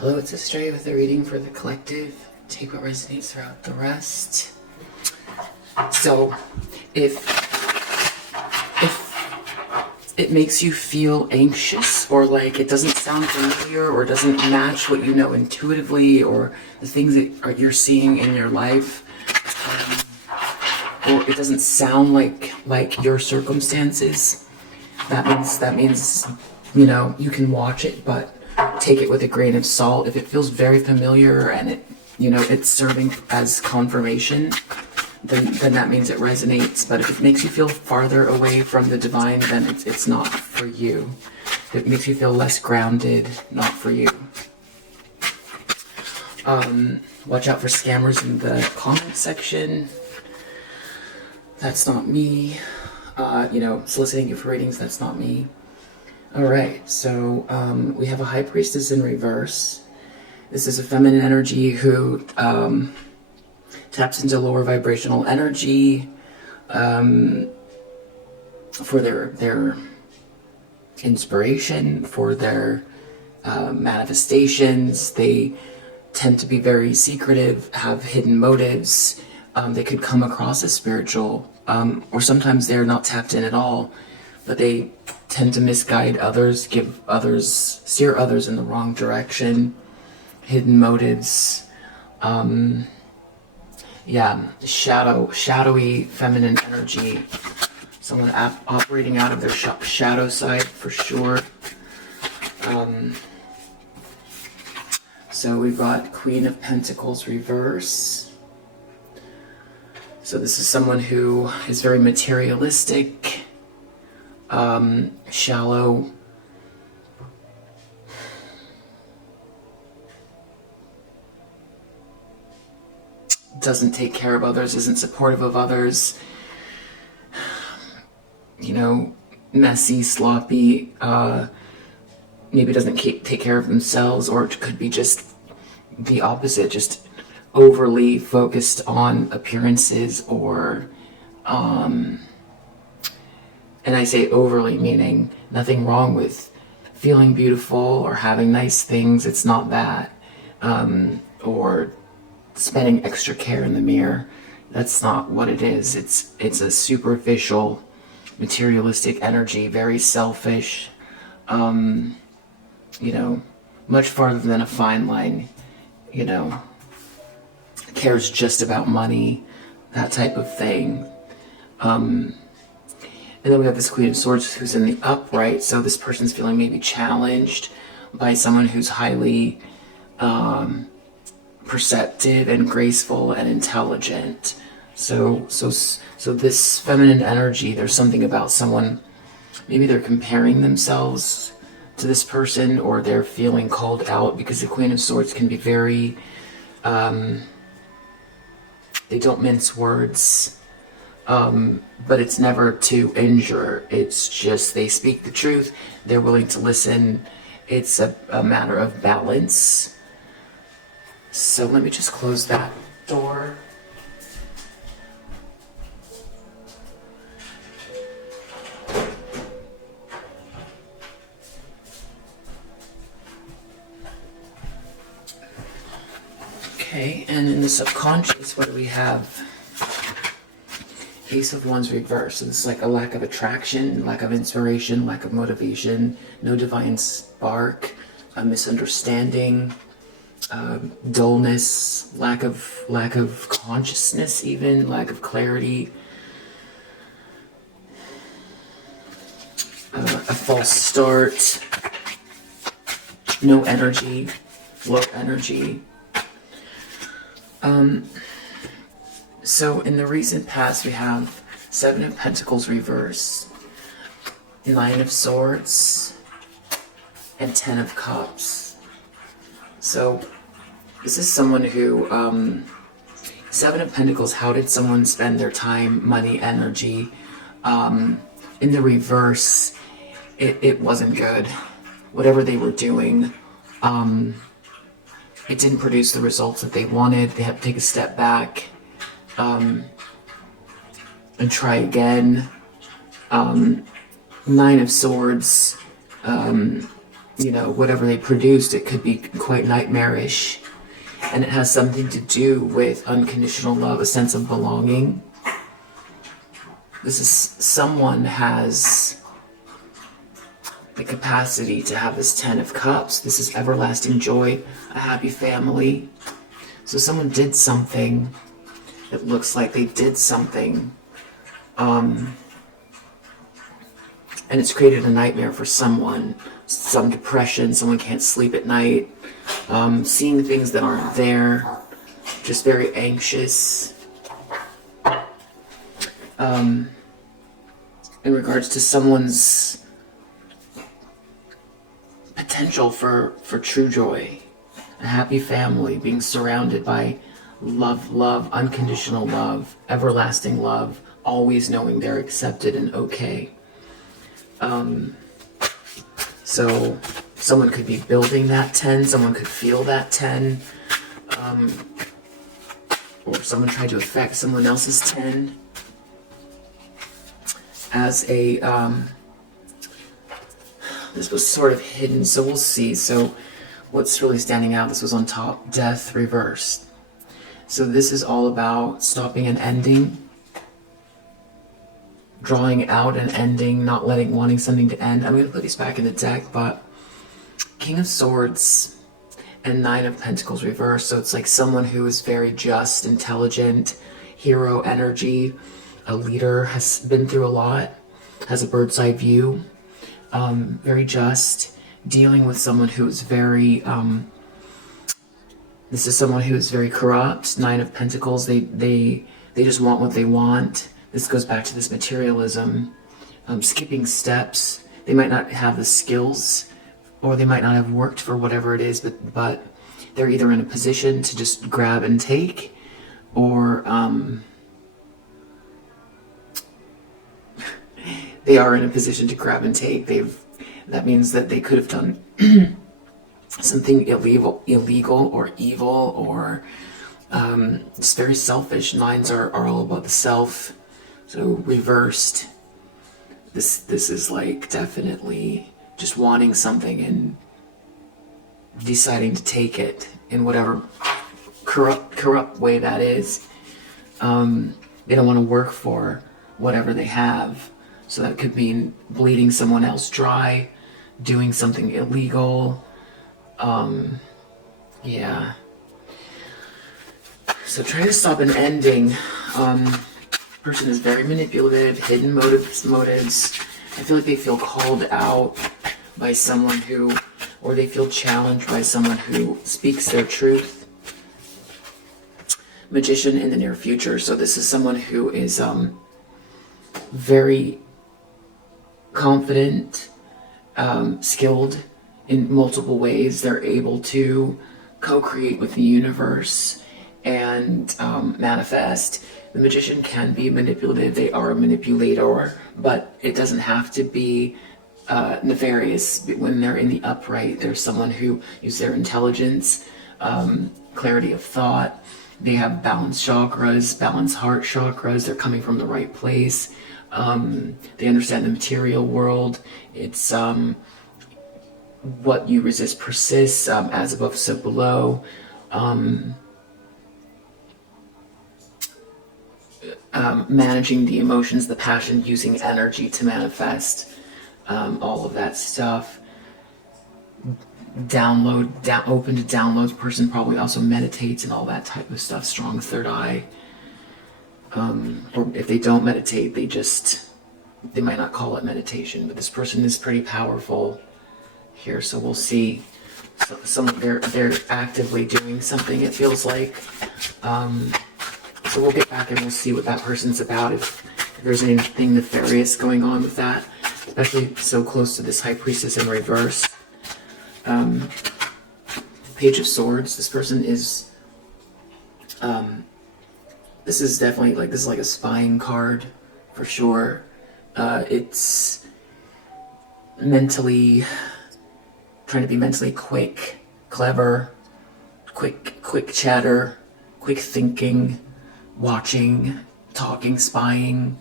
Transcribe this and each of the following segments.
Hello, it's Astray with a reading for the collective. Take what resonates throughout the rest. So, if it makes you feel anxious, or like it doesn't sound familiar, or doesn't match what you know intuitively, or the things that you're seeing in your life, or it doesn't sound like your circumstances, that means you can watch it, but take it with a grain of salt. If it feels very familiar and it's serving as confirmation, then that means it resonates. But if it makes you feel farther away from the divine, then it's not for you. If it makes you feel less grounded, not for you. Watch out for scammers in the comment section. That's not me. Soliciting you for readings, that's not me. Alright, so we have a High Priestess in reverse. This is a feminine energy who taps into lower vibrational energy for their inspiration, for their manifestations. They tend to be very secretive, have hidden motives. They could come across as spiritual, or sometimes they're not tapped in at all, but they tend to misguide others, steer others in the wrong direction. Hidden motives. Shadowy feminine energy. Someone operating out of their shadow side for sure. So we've got Queen of Pentacles reverse. So this is someone who is very materialistic, shallow, doesn't take care of others, isn't supportive of others, messy, sloppy, maybe doesn't take care of themselves, or it could be just the opposite, just overly focused on appearances, or and I say overly meaning nothing wrong with feeling beautiful or having nice things, it's not that, or spending extra care in the mirror. That's not what it is. It's a superficial, materialistic energy, very selfish, much farther than a fine line, cares just about money, that type of thing. And then we have this Queen of Swords who's in the upright, so this person's feeling maybe challenged by someone who's highly perceptive and graceful and intelligent. So this feminine energy, there's something about someone, maybe they're comparing themselves to this person, or they're feeling called out, because the Queen of Swords can be very, they don't mince words, but it's never to injure. It's just they speak the truth, they're willing to listen. It's a matter of balance. So let me just close that door. Okay, and in the subconscious, what do we have? Ace of Wands reverse. So this is like a lack of attraction, lack of inspiration, lack of motivation, no divine spark, a misunderstanding, dullness, lack of consciousness, even lack of clarity, a false start, no energy, low energy. So in the recent past, we have Seven of Pentacles reverse, Nine of Swords, and Ten of Cups. So this is someone who, Seven of Pentacles, how did someone spend their time, money, energy? In the reverse, it wasn't good. Whatever they were doing, it didn't produce the results that they wanted. They had to take a step back, and try again. Nine of Swords, you know, whatever they produced, it could be quite nightmarish. And it has something to do with unconditional love, a sense of belonging. This is someone has the capacity to have this 10 of Cups. This is everlasting joy, a happy family. So someone did something. It looks like they did something. And it's created a nightmare for someone. Some depression, someone can't sleep at night. Seeing things that aren't there. Just very anxious. In regards to someone's potential for true joy. A happy family, being surrounded by love, unconditional love, everlasting love, always knowing they're accepted and okay. So someone could be building that 10, someone could feel that 10, or someone tried to affect someone else's 10 as a, this was sort of hidden, so we'll see. So what's really standing out, this was on top, death reversed. So this is all about stopping and ending, drawing out and ending, not wanting something to end. I'm going to put these back in the deck, but King of Swords and Nine of Pentacles reversed. So it's like someone who is very just, intelligent, hero energy, a leader, has been through a lot, has a bird's eye view, very just, dealing with someone who is very, this is someone who is very corrupt. Nine of Pentacles, they just want what they want. This goes back to this materialism, skipping steps. They might not have the skills, or they might not have worked for whatever it is, but they're either in a position to just grab and take, or they are in a position to grab and take. That means that they could have done something illegal or evil, or just very selfish. Nines are all about the self. So reversed, this is like definitely just wanting something and deciding to take it in whatever corrupt way that is. They don't want to work for whatever they have. So that could mean bleeding someone else dry, doing something illegal. Yeah. So trying to stop an ending. Person is very manipulative, hidden motives. I feel like they feel called out by someone who, or they feel challenged by someone who speaks their truth. Magician in the near future. So this is someone who is very confident, skilled in multiple ways. They're able to co-create with the universe and manifest. The magician can be manipulative. They are a manipulator, but it doesn't have to be nefarious. When they're in the upright, there's someone who uses their intelligence, clarity of thought. They have balanced chakras, balanced heart chakras. They're coming from the right place. They understand the material world. It's what you resist persists, as above, so below. Managing the emotions, the passion, using energy to manifest, all of that stuff. Open to downloads. Person probably also meditates and all that type of stuff. Strong third eye. Or if they don't meditate, they might not call it meditation, but this person is pretty powerful here. So we'll see. So they're actively doing something, it feels like. So we'll get back and we'll see what that person's about, if there's anything nefarious going on with that, especially so close to this High Priestess in reverse. Page of Swords. This person is, this is definitely like, this is like a spying card for sure. It's trying to be mentally quick, clever, quick chatter, quick thinking, watching, talking, spying.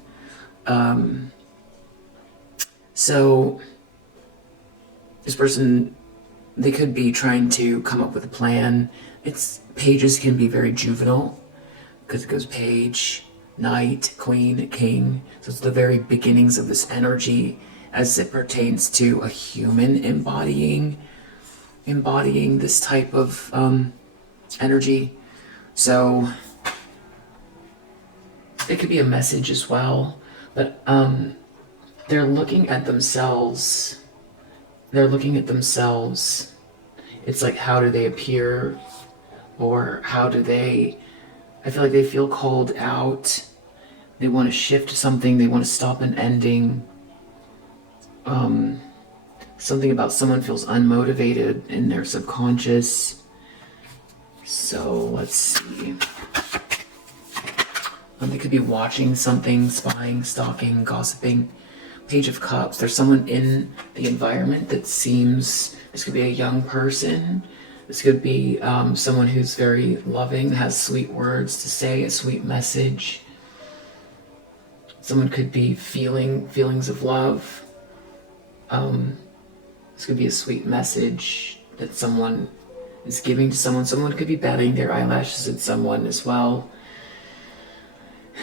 So this person they could be trying to come up with a plan. Pages can be very juvenile because it goes page, knight, queen, king. So it's the very beginnings of this energy as it pertains to a human embodying this type of energy. So it could be a message as well, but they're looking at themselves. It's like, how do they appear, or how do they, I feel like they feel called out. They want to shift something. They want to stop an ending. Something about someone feels unmotivated in their subconscious. So let's see. They could be watching something, spying, stalking, gossiping. Page of Cups. There's someone in the environment that seems, this could be a young person. This could be someone who's very loving, has sweet words to say, a sweet message. Someone could be feeling feelings of love. This could be a sweet message that someone is giving to someone. Someone could be batting their eyelashes at someone as well.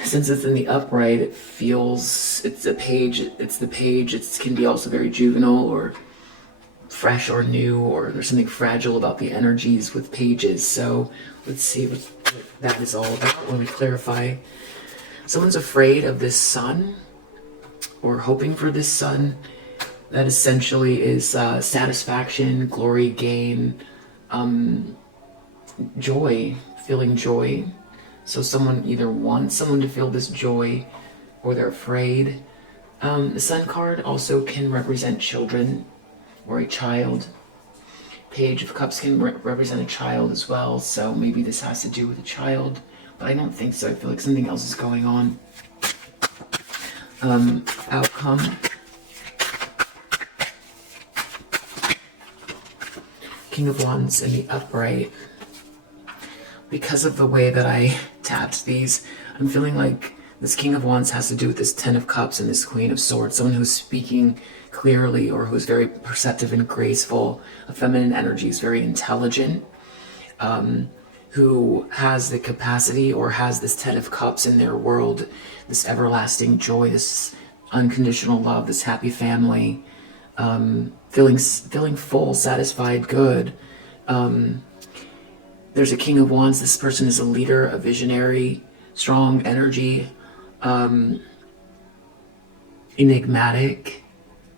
Since it's in the upright, it feels, it's the page, it can be also very juvenile or fresh or new, or there's something fragile about the energies with pages. So let's see what that is all about when we clarify. Someone's afraid of this sun, or hoping for this sun. That essentially is satisfaction, glory, gain, joy, feeling joy. So someone either wants someone to feel this joy, or they're afraid. The Sun card also can represent children or a child. Page of Cups can represent a child as well, so maybe this has to do with a child, but I don't think so. I feel like something else is going on. Outcome. King of Wands in the upright. Because of the way that I tapped these, I'm feeling like this King of Wands has to do with this Ten of Cups and this Queen of Swords. Someone who's speaking clearly, or who's very perceptive and graceful. A feminine energy, is very intelligent, who has the capacity, or has this Ten of Cups in their world, this everlasting joy, this unconditional love, this happy family, feeling full, satisfied, good. There's a King of Wands. This person is a leader, a visionary, strong energy, enigmatic,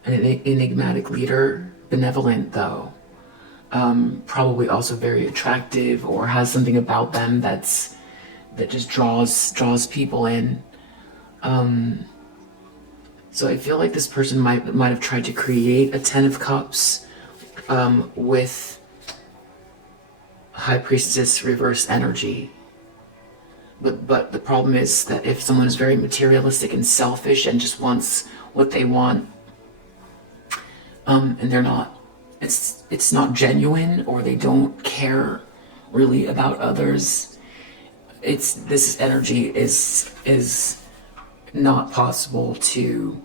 an enigmatic leader, benevolent though, probably also very attractive, or has something about them that just draws people in. So I feel like this person might have tried to create a Ten of Cups with High Priestess reverse energy. But the problem is that if someone is very materialistic and selfish and just wants what they want, and they're not, it's not genuine, or they don't care really about others, this energy is not possible to,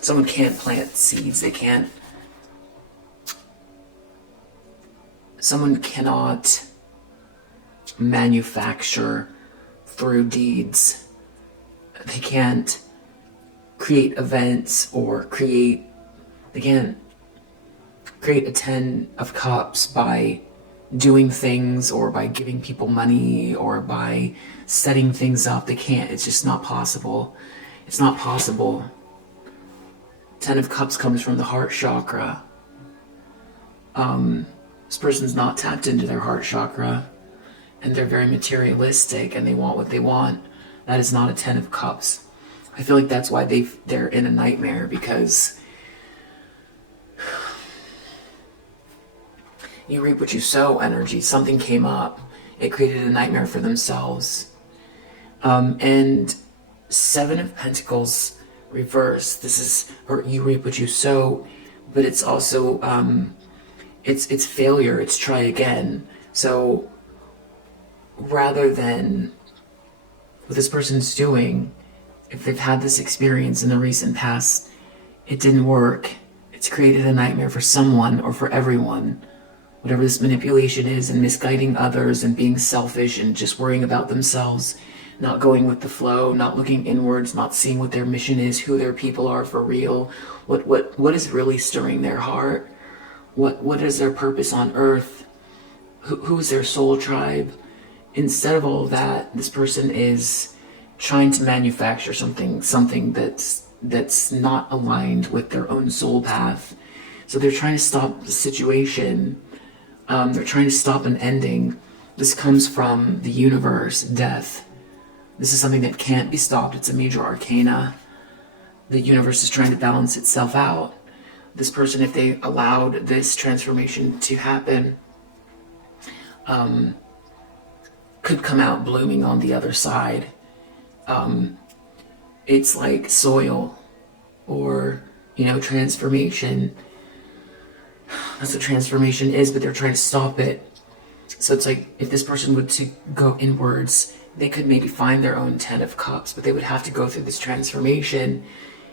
someone can't plant seeds, someone cannot manufacture through deeds. They can't create events, or they can't create a Ten of Cups by doing things, or by giving people money, or by setting things up. They can't. It's just not possible. It's not possible. Ten of Cups comes from the heart chakra. This person's not tapped into their heart chakra, and they're very materialistic, and they want what they want. That is not a Ten of Cups. I feel like that's why they're in a nightmare, because you reap what you sow energy. Something came up. It created a nightmare for themselves. And Seven of Pentacles reversed. This is, or you reap what you sow, but it's also, it's failure. It's try again. So rather than what this person's doing, if they've had this experience in the recent past, it didn't work. It It's created a nightmare for someone or for everyone. Whatever this manipulation is, and misguiding others and being selfish and just worrying about themselves, not going with the flow, not looking inwards, not seeing what their mission is, who their people are for real, what is really stirring their heart, what is their purpose on earth, who is their soul tribe. Instead of all of that, this person is trying to manufacture something that's not aligned with their own soul path. So they're trying to stop the situation. They're trying to stop an ending. This comes from the universe, death. This is something that can't be stopped. It's a major arcana. The universe is trying to balance itself out. This person, if they allowed this transformation to happen, could come out blooming on the other side. It's like soil, or, transformation. That's what transformation is, but they're trying to stop it. So it's like, if this person were to go inwards, they could maybe find their own 10 of Cups, but they would have to go through this transformation.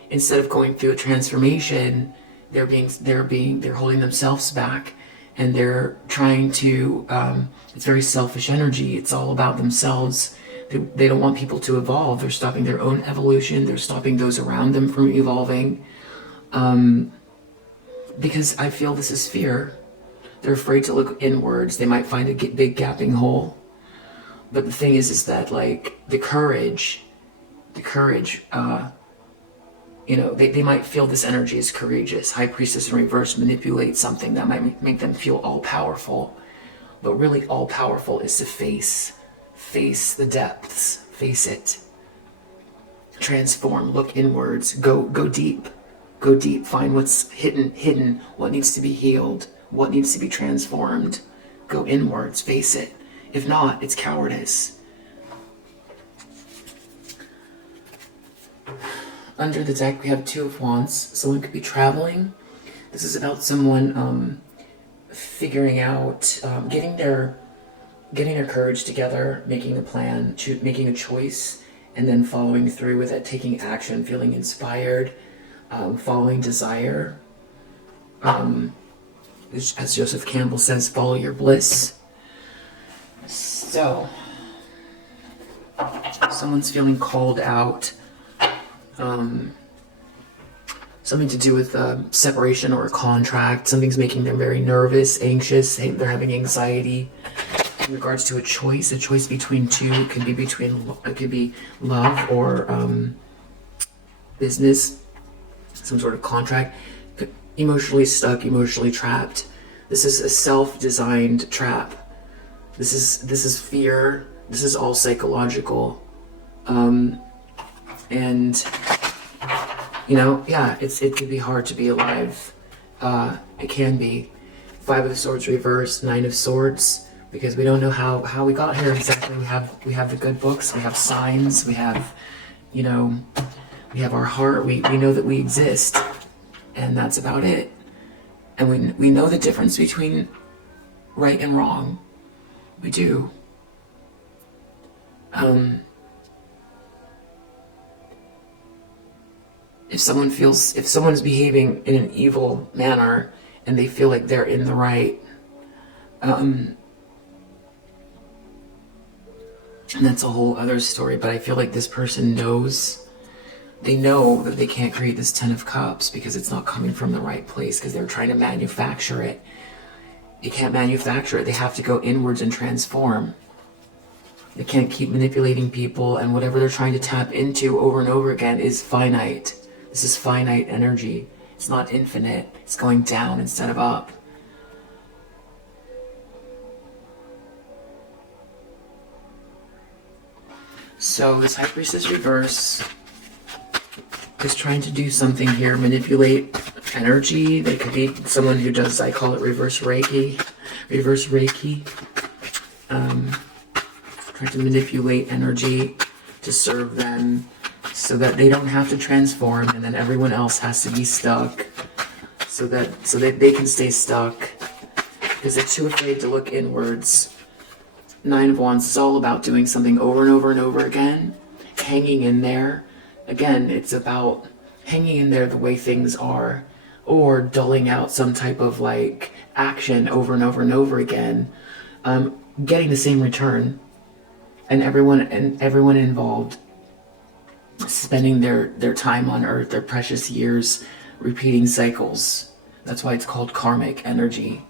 Instead of going through a transformation, they're holding themselves back, and they're trying to, it's very selfish energy. It's all about themselves. They don't want people to evolve. They're stopping their own evolution. They're stopping those around them from evolving. Because I feel this is fear. They're afraid to look inwards. They might find a big gaping hole. But the thing is that, like, the courage, they might feel this energy is courageous. High Priestess in reverse manipulates something that might make them feel all-powerful. But really, all-powerful is to face the depths, face it. Transform, look inwards, go deep. Go deep, find what's hidden, what needs to be healed, what needs to be transformed. Go inwards, face it. If not, it's cowardice. Under the deck, we have 2 of Wands. Someone could be traveling. This is about someone figuring out, getting their courage together, making a plan, making a choice, and then following through with it, taking action, feeling inspired, following desire. As Joseph Campbell says, follow your bliss. So, someone's feeling called out. Something to do with separation or a contract. Something's making them very nervous, anxious. They're having anxiety in regards to a choice between two. It could be love or business, some sort of contract. Emotionally stuck, emotionally trapped. This is a self-designed trap. This is fear. This is all psychological. And it can be hard to be alive. It can be. 5 of Swords reversed, 9 of Swords, because we don't know how we got here exactly. We have the good books, we have signs, we have our heart, we know that we exist, and that's about it. And we know the difference between right and wrong. We do. If someone is behaving in an evil manner and they feel like they're in the right, and that's a whole other story, but I feel like this person they know that they can't create this 10 of Cups because it's not coming from the right place, because they're trying to manufacture it. They can't manufacture it. They have to go inwards and transform. They can't keep manipulating people, and whatever they're trying to tap into over and over again is finite. This is finite energy. It's not infinite. It's going down instead of up. So this High Priestess reverse is trying to do something here, manipulate energy. They could be someone who does, I call it reverse Reiki. Trying to manipulate energy to serve them so that they don't have to transform, and then everyone else has to be stuck so that they can stay stuck because they're too afraid to look inwards. 9 of Wands is all about doing something over and over and over again, hanging in there. Again, it's about hanging in there the way things are. or dulling out some type of like action over and over and over again, getting the same return, and everyone involved spending their time on earth, their precious years, repeating cycles. That's why it's called karmic energy.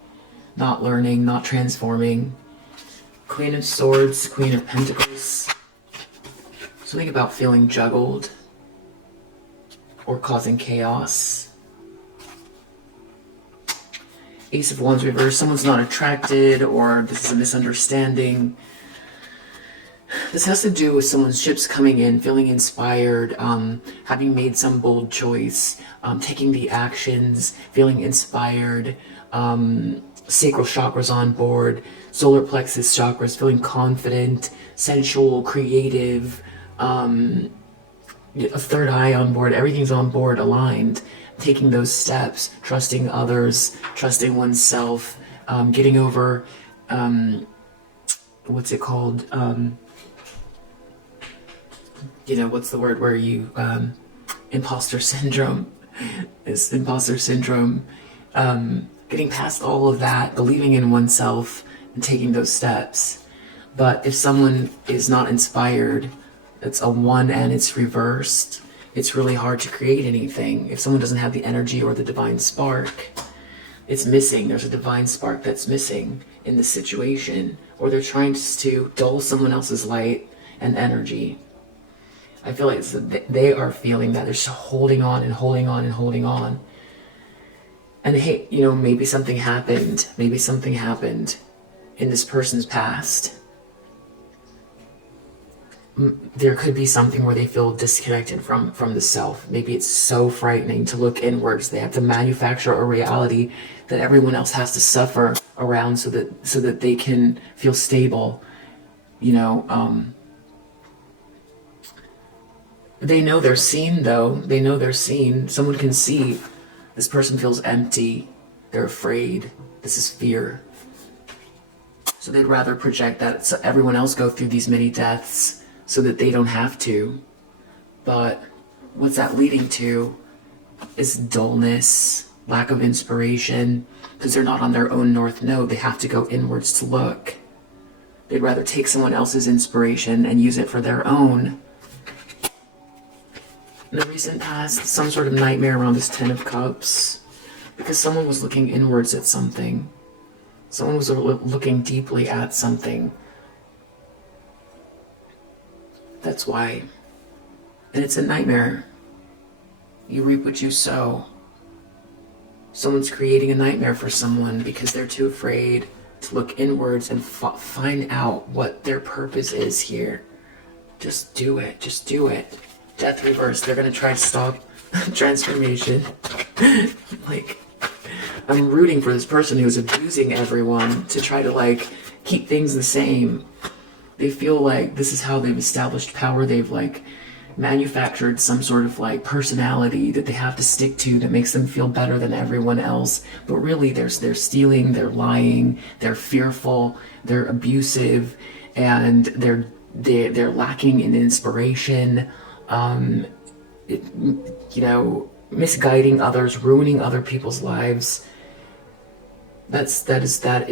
Not learning, not transforming. Queen of Swords, Queen of Pentacles. Something about feeling juggled or causing chaos. Ace of Wands reversed. Someone's not attracted, or this is a misunderstanding. This has to do with someone's ships coming in, feeling inspired, having made some bold choice, taking the actions, feeling inspired, sacral chakras on board, solar plexus chakras, feeling confident, sensual, creative, a third eye on board, everything's on board, aligned, taking those steps, trusting others, trusting oneself, getting over, what's it called, what's the word where you, imposter syndrome, getting past all of that, believing in oneself and taking those steps. But if someone is not inspired, it's a 1 and it's reversed, it's really hard to create anything. If someone doesn't have the energy or the divine spark, it's missing. There's a divine spark that's missing in the situation, or they're trying to dull someone else's light and energy. I feel like they are feeling that they're just holding on and holding on and holding on. And hey, maybe something happened. Maybe something happened in this person's past. There could be something where they feel disconnected from the self. Maybe it's so frightening to look inwards. They have to manufacture a reality that everyone else has to suffer around so that they can feel stable. They know they're seen, though. They know they're seen. Someone can see this person feels empty. They're afraid. This is fear. So they'd rather project that so everyone else go through these many deaths so that they don't have to. But what's that leading to is dullness, lack of inspiration, because they're not on their own north node. They have to go inwards to look. They'd rather take someone else's inspiration and use it for their own. In the recent past, some sort of nightmare around this 10 of Cups, because someone was looking inwards at something. Someone was looking deeply at something. That's why. And it's a nightmare. You reap what you sow. Someone's creating a nightmare for someone because they're too afraid to look inwards and find out what their purpose is here. Just do it. Just do it. Death reverse. They're going to try to stop transformation. Like, I'm rooting for this person who's abusing everyone to try to, keep things the same. They feel like this is how they've established power. They've, manufactured some sort of, personality that they have to stick to that makes them feel better than everyone else. But really, they're stealing, they're lying, they're fearful, they're abusive, and they're lacking in inspiration. Misguiding others, ruining other people's lives. That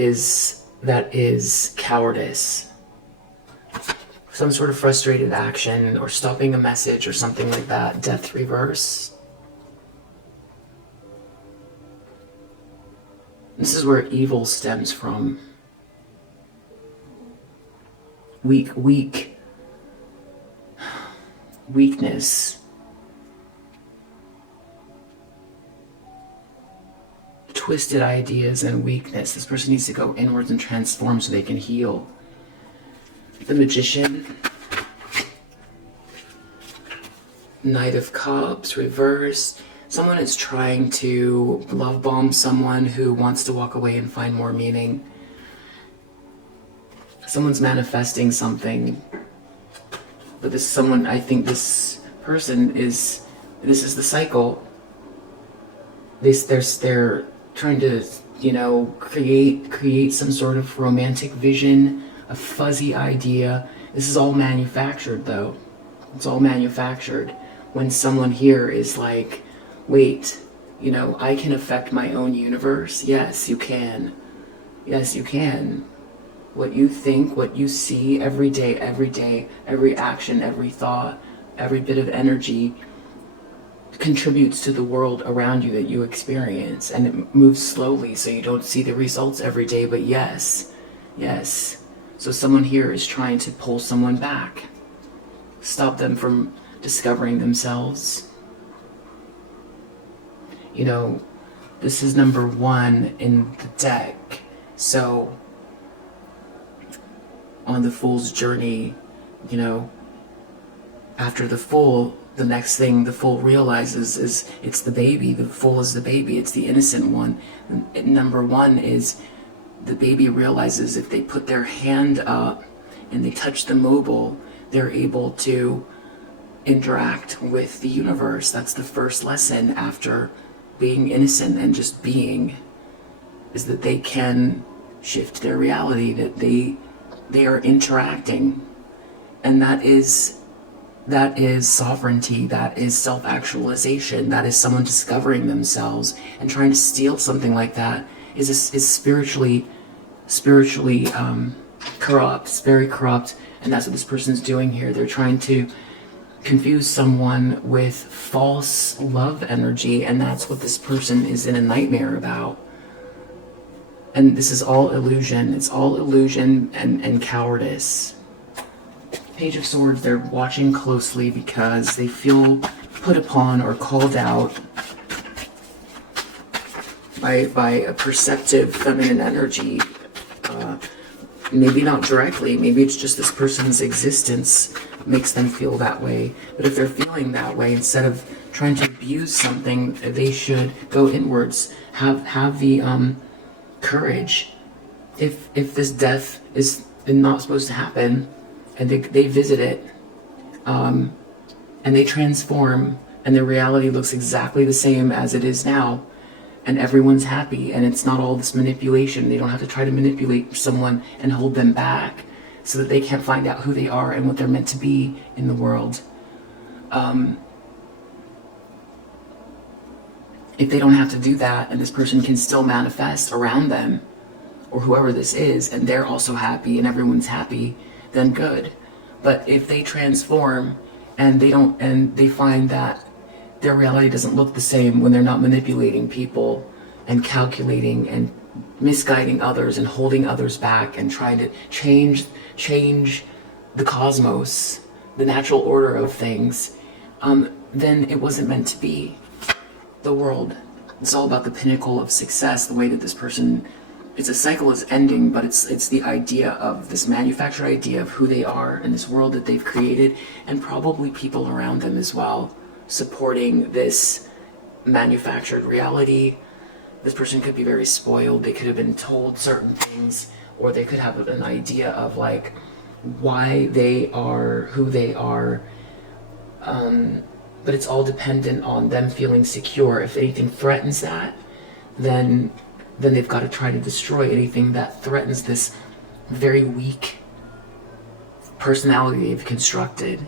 is cowardice. Some sort of frustrated action or stopping a message or something like that. Death reverse. This is where evil stems from. Weakness. Twisted ideas and weakness. This person needs to go inwards and transform so they can heal. The Magician. Knight of Cups, reversed. Someone is trying to love bomb someone who wants to walk away and find more meaning. Someone's manifesting something. But this someone, I think this person is, this is the cycle. They're trying to, create some sort of romantic vision, a fuzzy idea. This is all manufactured, though. It's all manufactured. When someone here is like, wait, You know, I can affect my own universe. Yes, you can. Yes, you can. What you think, what you see every day, every action, every thought, every bit of energy contributes to the world around you that you experience, and it moves slowly so you don't see the results every day. But yes, so someone here is trying to pull someone back, stop them from discovering themselves. You know, this is number 1 in the deck. So on the Fool's journey, you know, after the Fool, the next thing the Fool realizes is it's the baby. The Fool is the baby. It's the innocent one. And number 1 is the baby realizes if they put their hand up and they touch the mobile, they're able to interact with the universe. That's the first lesson after being innocent and just being, is that they can shift their reality, that they are interacting. And that is sovereignty, that is self-actualization, that is someone discovering themselves. And trying to steal something like that is spiritually corrupt. It's very corrupt, and that's what this person's doing here. They're trying to confuse someone with false love energy, and that's what this person is in a nightmare about. And this is all illusion. It's all illusion and cowardice. Page of Swords, they're watching closely because they feel put upon or called out by a perceptive feminine energy. Maybe not directly, maybe it's just this person's existence makes them feel that way. But if they're feeling that way, instead of trying to abuse something, they should go inwards. Have the courage. If this death is not supposed to happen, and they visit it, and they transform, and their reality looks exactly the same as it is now, and everyone's happy, and it's not all this manipulation. They don't have to try to manipulate someone and hold them back so that they can't find out who they are and what they're meant to be in the world. If they don't have to do that, and this person can still manifest around them, or whoever this is, and they're also happy and everyone's happy, then good. But if they transform and they find that their reality doesn't look the same when they're not manipulating people and calculating and misguiding others and holding others back and trying to change the cosmos, the natural order of things, then it wasn't meant to be. The world, it's all about the pinnacle of success, the way that this person, it's a cycle is ending, but it's the idea of this manufactured idea of who they are in this world that they've created, and probably people around them as well, supporting this manufactured reality. This person could be very spoiled. They could have been told certain things, or they could have an idea of like why they are who they are. But it's all dependent on them feeling secure. If anything threatens that, then they've got to try to destroy anything that threatens this very weak personality they've constructed.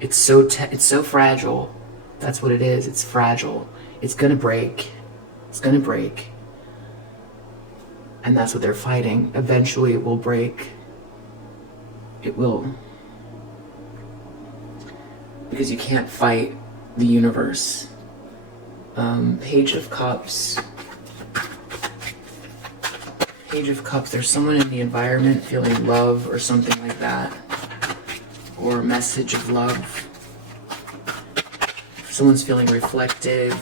It's so fragile. That's what it is. It's fragile. It's gonna break. It's gonna break. And that's what they're fighting. Eventually it will break. It will. Because you can't fight the universe. Page of Cups. Page of Cups. There's someone in the environment feeling love or something like that. Or a message of love. Someone's feeling reflective.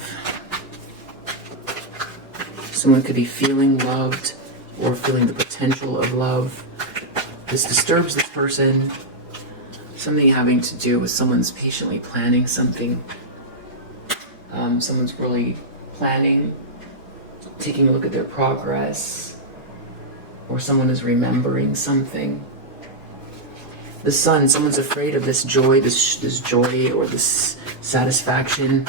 Someone could be feeling loved or feeling the potential of love. This disturbs this person. Something having to do with someone's patiently planning something. Someone's really planning, taking a look at their progress, or someone is remembering something. The Sun, someone's afraid of this joy, this joy or this satisfaction.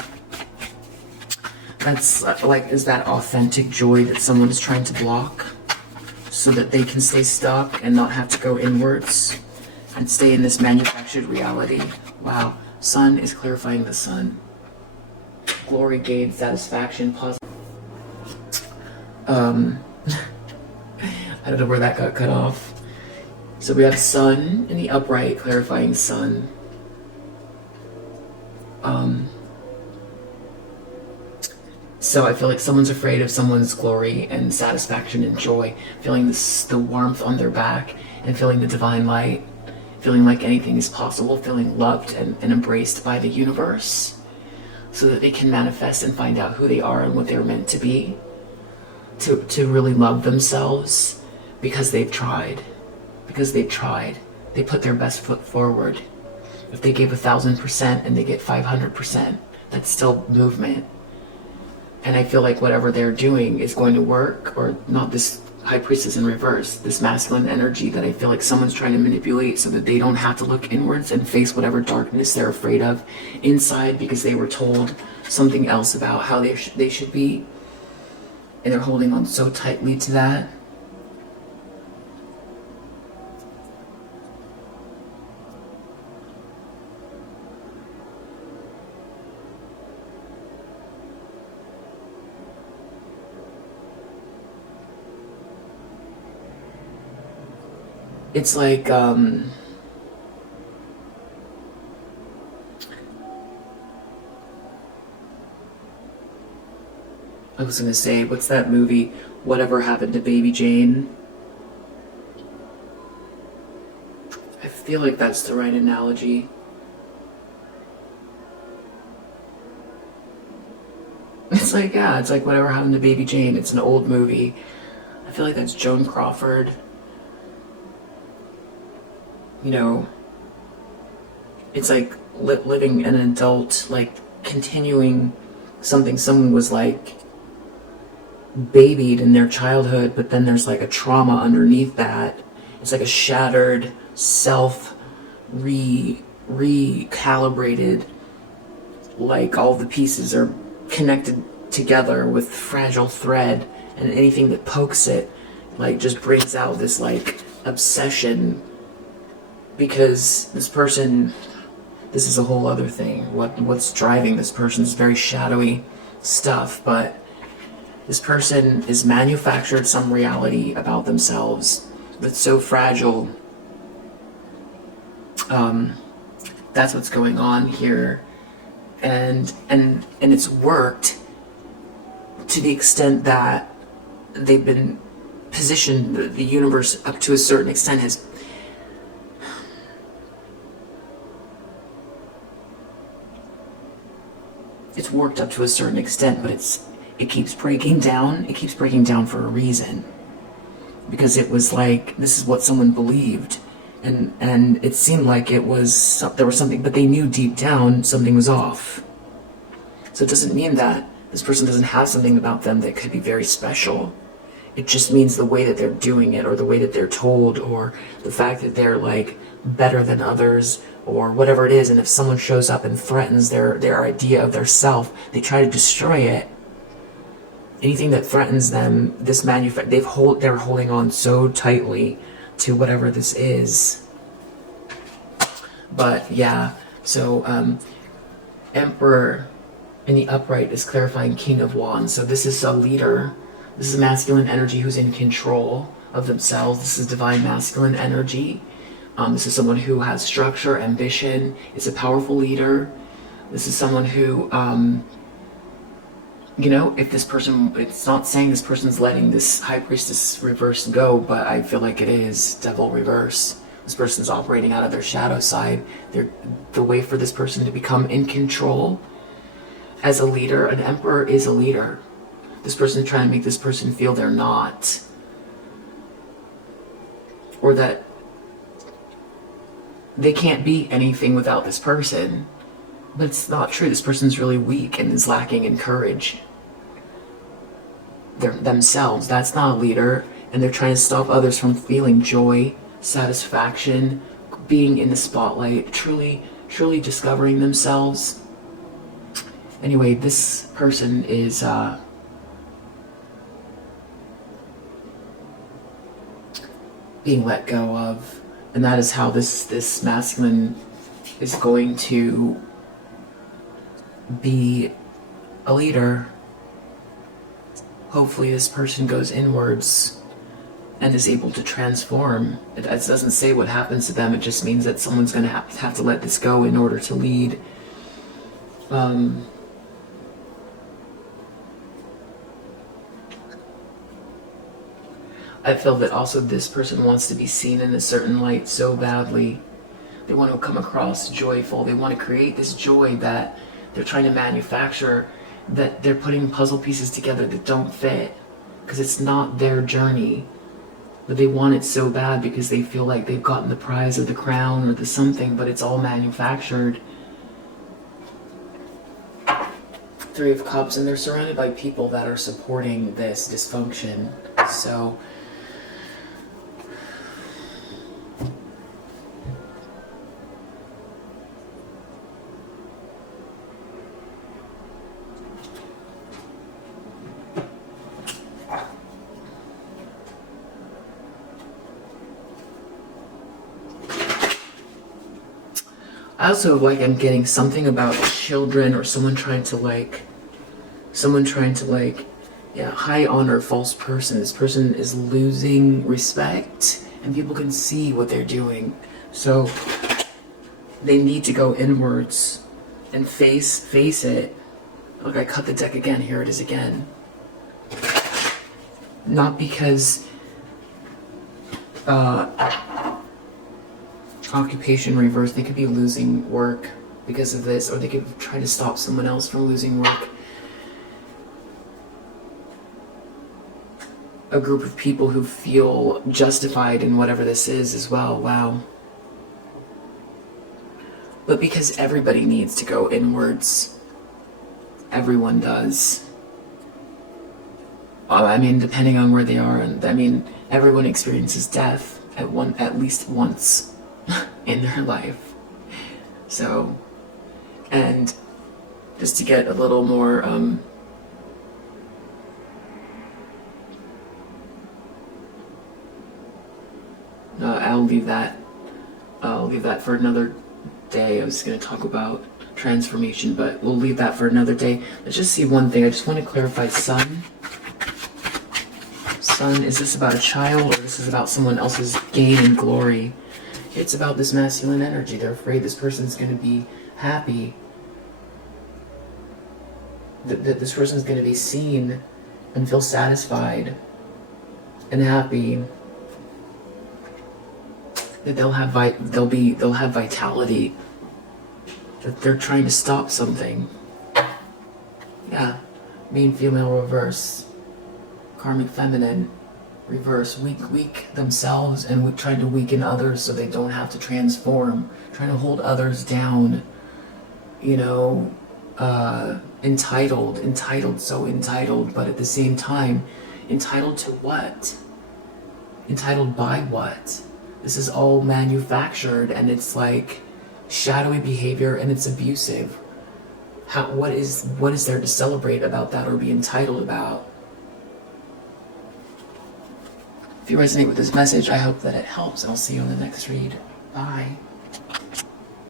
That's is that authentic joy that someone is trying to block so that they can stay stuck and not have to go inwards and stay in this manufactured reality. Wow. Sun is clarifying the Sun. Glory, gain, satisfaction, positive. I don't know where that got cut off. So we have Sun in the upright, clarifying Sun. So I feel like someone's afraid of someone's glory and satisfaction and joy, feeling the warmth on their back and feeling the divine light, feeling like anything is possible, feeling loved and embraced by the universe, so that they can manifest and find out who they are and what they're meant to be, to really love themselves because they've tried. They put their best foot forward. If they gave 1,000% and they get 500%, that's still movement. And I feel like whatever they're doing is going to work, or not. This High Priestess in reverse, this masculine energy that I feel like someone's trying to manipulate so that they don't have to look inwards and face whatever darkness they're afraid of inside, because they were told something else about how they should be, and they're holding on so tightly to that. It's like, I was gonna say, what's that movie, Whatever Happened to Baby Jane? I feel like that's the right analogy. It's like, yeah, it's like Whatever Happened to Baby Jane. It's an old movie. I feel like that's Joan Crawford. You know, it's like living an adult, like continuing something someone was like babied in their childhood, but then there's like a trauma underneath that. It's like a shattered self, recalibrated, like all the pieces are connected together with fragile thread, and anything that pokes it like just brings out this like obsession. Because this person, this is a whole other thing. What's driving this person is very shadowy stuff, but this person is manufactured some reality about themselves that's so fragile. That's what's going on here, and it's worked to the extent that they've been positioned. The universe, up to a certain extent, has. It's worked up to a certain extent, but it keeps breaking down. It keeps breaking down for a reason, because it was like, this is what someone believed, and it seemed like there was something, but they knew deep down something was off. So it doesn't mean that this person doesn't have something about them that could be very special. It just means the way that they're doing it, or the way that they're told, or the fact that they're like better than others, or whatever it is. And if someone shows up and threatens their idea of their self, they try to destroy it. Anything that threatens them, they're holding on so tightly to whatever this is. But yeah, so Emperor in the upright is clarifying King of Wands. So this is a leader. This is masculine energy who's in control of themselves. This is divine masculine energy. This is someone who has structure, ambition, is a powerful leader. This is someone who, you know, if this person, it's not saying this person's letting this High Priestess reverse go, but I feel like it is Devil reverse. This person's operating out of their shadow side. The way for this person to become in control as a leader, an Emperor is a leader. This person is trying to make this person feel they're not. Or that they can't be anything without this person. But it's not true. This person's really weak and is lacking in courage. They're themselves. That's not a leader. And they're trying to stop others from feeling joy, satisfaction, being in the spotlight, truly discovering themselves. Anyway, this person is being let go of. And that is how this masculine is going to be a leader. hopefully this person goes inwards and is able to transform. It doesn't say what happens to them. It just means that someone's going to have to let this go in order to lead. I feel that also this person wants to be seen in a certain light so badly. They want to come across joyful. They want to create this joy that they're trying to manufacture, that they're putting puzzle pieces together that don't fit because it's not their journey. But they want it so bad because they feel like they've gotten the prize or the crown or the something, but it's all manufactured. Three of Cups, and they're surrounded by people that are supporting this dysfunction. So I also I'm getting something about children or someone trying to yeah, high honor false person. This person is losing respect and people can see what they're doing. So they need to go inwards and face it. Look, I cut the deck again. Here it is again. Not because occupation reverse, they could be losing work because of this, or they could try to stop someone else from losing work. A group of people who feel justified in whatever this is as well. Wow. But because everybody needs to go inwards. Everyone does. I mean, depending on where they are, and I mean, everyone experiences death at least once in their life. So, and just to get a little more I'll leave that for another day. I was going to talk about transformation, but we'll leave that for another day. Let's just see one thing. I just want to clarify Sun. Sun, is this about a child or this is about someone else's gain and glory? It's about this masculine energy. They're afraid this person's going to be happy. That this person's going to be seen and feel satisfied and happy. That they'll have vitality. That they're trying to stop something. Yeah, main female reverse, karmic feminine reverse, weak themselves and trying to weaken others so they don't have to transform, trying to hold others down. You know, entitled, so entitled, but at the same time, entitled to what? Entitled by what? This is all manufactured, and it's like shadowy behavior, and it's abusive. What is there to celebrate about that or be entitled about? If you resonate with this message, I hope that it helps. I'll see you on the next read. Bye.